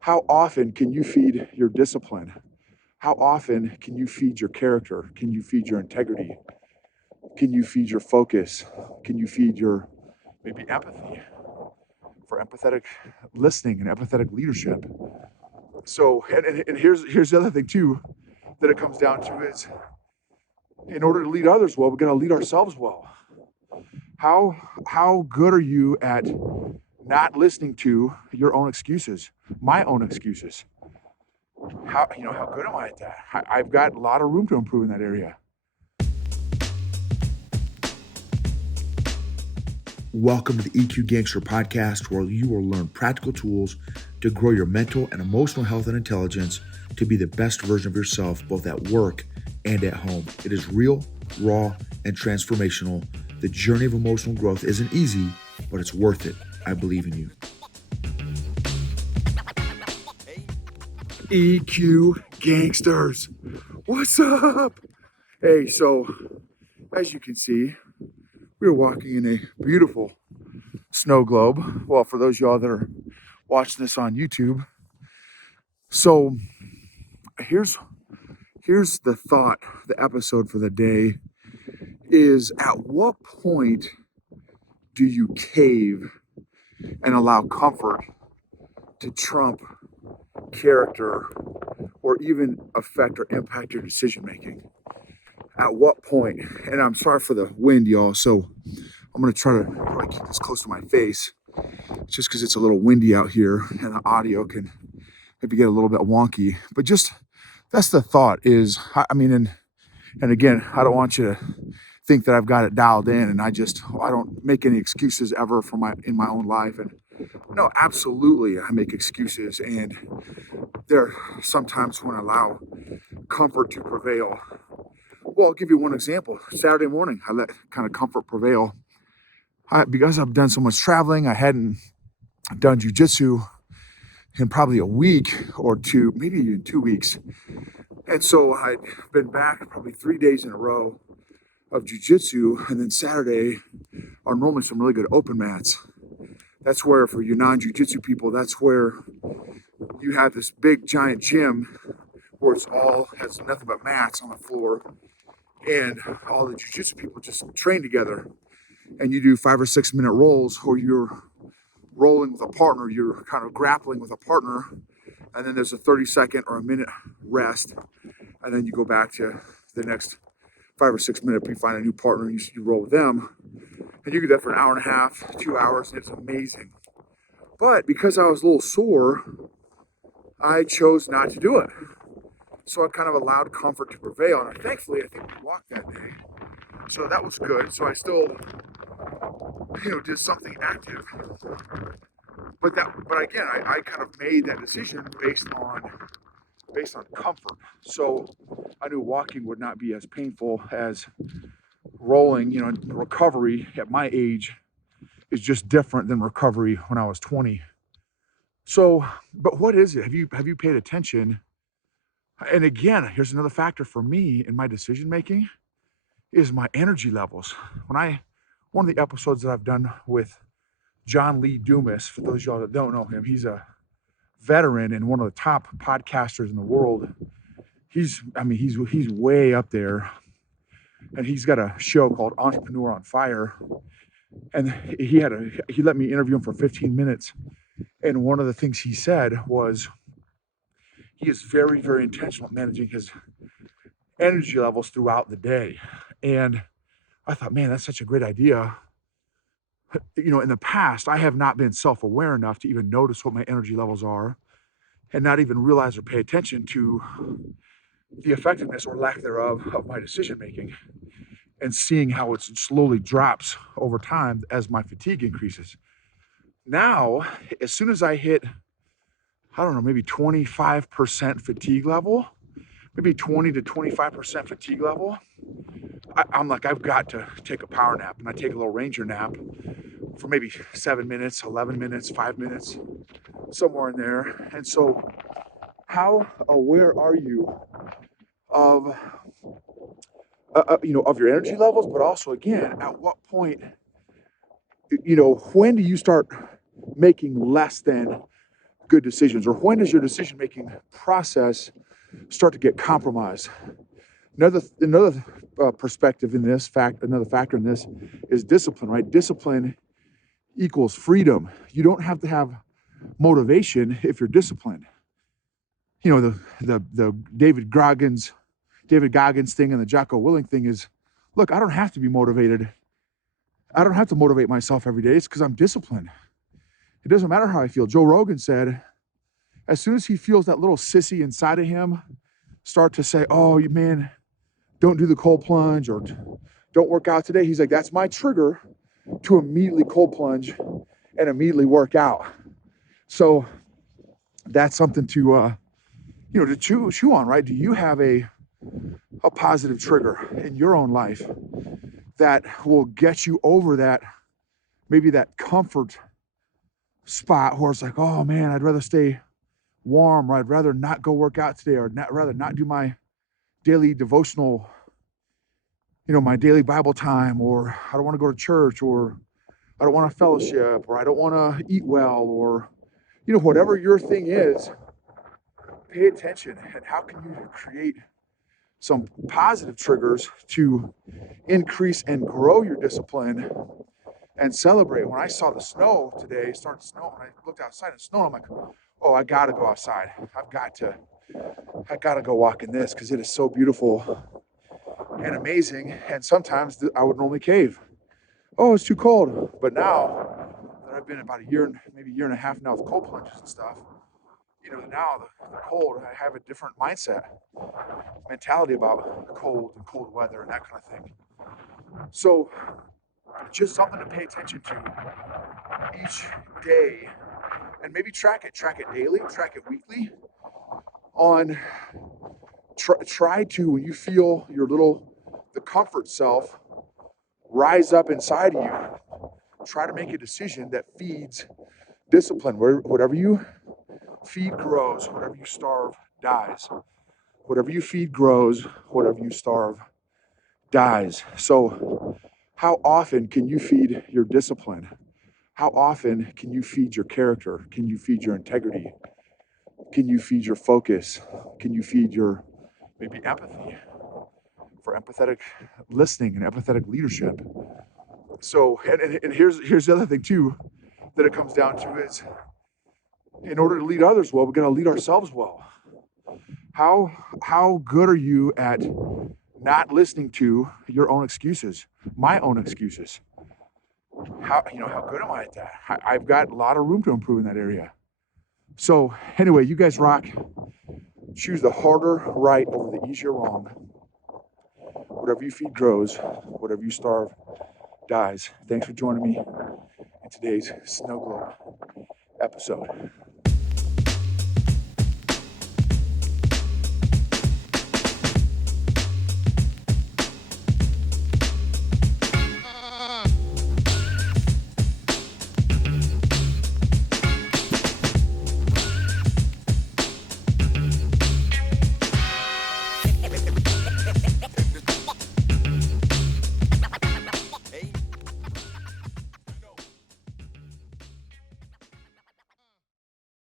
How often can you feed your discipline? How often can you feed your character? Can you feed your integrity? Can you feed your focus? Can you feed your maybe empathy for empathetic listening and empathetic leadership? So, and here's the other thing too that it comes down to is in order to lead others well, we got to lead ourselves well. How how good are you at not listening to your own excuses, my own excuses? How good am I at that? I've got a lot of room to improve in that area. Welcome to the EQ Gangster podcast, where you will learn practical tools to grow your mental and emotional health and intelligence to be the best version of yourself, both at work and at home. It is real, raw, and transformational. The journey of emotional growth isn't easy, but it's worth it. I believe in you. EQ Gangsters, what's up? Hey, so as you can see, we're walking in a beautiful snow globe. Well, for those of y'all that are watching this on YouTube. So here's the thought, the episode for the day is, at what point do you cave and allow comfort to trump character or even affect or impact your decision making? At what point? And I'm sorry for the wind, y'all. So I'm gonna try to probably keep this close to my face just because it's a little windy out here and the audio can maybe get a little bit wonky. But just that's the thought is, I mean, and again, I don't want you to think that I've got it dialed in and I don't make any excuses ever for in my own life. And no, absolutely I make excuses, and there are sometimes when I allow comfort to prevail. Well, I'll give you one example. Saturday morning, I let kind of comfort prevail. Because I've done so much traveling, I hadn't done jujitsu in probably a week or two, maybe even 2 weeks. And so I'd been back probably 3 days in a row of jujitsu. And then Saturday are normally some really good open mats. That's where, for you non-jujitsu people, that's where you have this big giant gym where it's all has nothing but mats on the floor. And all the jujitsu people just train together. And you do 5 or 6 minute rolls, or you're rolling with a partner, you're kind of grappling with a partner, and then there's a 30-second or a minute rest, and then you go back to the next 5 or 6 minutes, you find a new partner, and you roll with them, and you do that for an hour and a half, 2 hours, and it's amazing. But because I was a little sore, I chose not to do it. So I kind of allowed comfort to prevail, and thankfully I think we walked that day. So that was good. So I still, did something active. But again, I kind of made that decision based on comfort. So I knew walking would not be as painful as rolling. Recovery at my age is just different than recovery when I was 20. So, but what is it? Have you paid attention? And again, here's another factor for me in my decision making is my energy levels. One of the episodes that I've done with John Lee Dumas, for those of y'all that don't know him, he's a veteran and one of the top podcasters in the world. He's way up there, and he's got a show called Entrepreneur on Fire. And he let me interview him for 15 minutes. And one of the things he said was he is very, very intentional managing his energy levels throughout the day. And I thought, man, that's such a great idea. In the past, I have not been self-aware enough to even notice what my energy levels are and not even realize or pay attention to the effectiveness or lack thereof of my decision making, and seeing how it slowly drops over time as my fatigue increases. Now, as soon as I hit, I don't know, maybe 25% fatigue level, maybe 20 to 25% fatigue level, I'm like, I've got to take a power nap. And I take a little ranger nap for maybe 7 minutes, 11 minutes, 5 minutes, somewhere in there. And so how aware are you of of your energy levels, but also, again, at what point, when do you start making less than good decisions? Or when does your decision-making process start to get compromised? Another perspective in this another factor in this is discipline, right? Discipline equals freedom. You don't have to have motivation if you're disciplined. You know, the David Goggins thing and the Jocko Willink thing is, look, I don't have to be motivated. I don't have to motivate myself every day. It's because I'm disciplined. It doesn't matter how I feel. Joe Rogan said, as soon as he feels that little sissy inside of him start to say, oh, man, don't do the cold plunge or don't work out today. He's like, that's my trigger to immediately cold plunge and immediately work out. So that's something to, to chew on, right? Do you have a positive trigger in your own life that will get you over that, maybe that comfort spot where it's like, oh man, I'd rather stay warm, or I'd rather not go work out today, or rather not do my daily devotional, my daily Bible time, or I don't want to go to church, or I don't want to fellowship, or I don't want to eat well, or, whatever your thing is, pay attention. And how can you create some positive triggers to increase and grow your discipline and celebrate? When I saw the snow today, it started to snow, and I looked outside and snowed, I'm like, oh, I gotta go outside. I gotta go walk in this because it is so beautiful and amazing. And sometimes I would normally cave. Oh, it's too cold. But now that I've been about maybe a year and a half now with cold plunges and stuff, now the cold, I have a different mentality about cold and cold weather and that kind of thing. So just something to pay attention to each day, and maybe track it daily, track it weekly. Try to, when you feel the comfort self rise up inside of you, try to make a decision that feeds discipline. Whatever you feed grows, whatever you starve dies. Whatever you feed grows, whatever you starve dies. So how often can you feed your discipline? How often can you feed your character? Can you feed your integrity? Can you feed your focus? Can you feed your maybe empathy for empathetic listening and empathetic leadership? So, and here's the other thing too, that it comes down to is, in order to lead others well, we got to lead ourselves well. How good are you at not listening to your own excuses, my own excuses? How good am I at that? I've got a lot of room to improve in that area. So anyway, you guys rock. Choose the harder right over the easier wrong. Whatever you feed grows, whatever you starve dies. Thanks for joining me in today's Snow Globe episode.